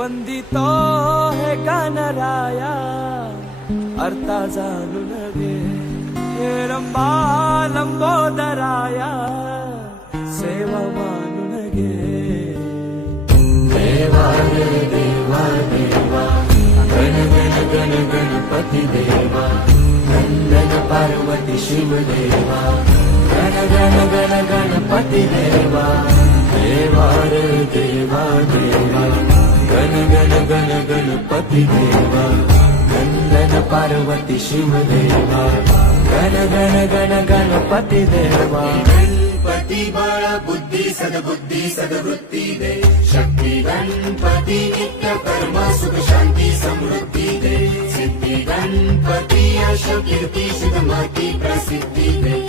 वंदितो हे गणराया अर्था जाणून घे हे रंबा लंबोदराया सेवा मानून घे देवा रे देवा देवा गण गण गण गणपती देवा नंदन पार्वती शिव देवा गण गण गण गणपती देवा देवा रे देवा देवा गण गण गण गणपती देवा नंदन पार्वती शिव देवा गण गण गण गणपती देवा गणपती बळ बुद्धी सद्बुद्धी सद्वृत्ती दे शक्ती गणपती नित्य कर्म सुख शांती समृद्धी दे सिद्धी गणपती यश कीर्ती सुधमती प्रसिद्धी दे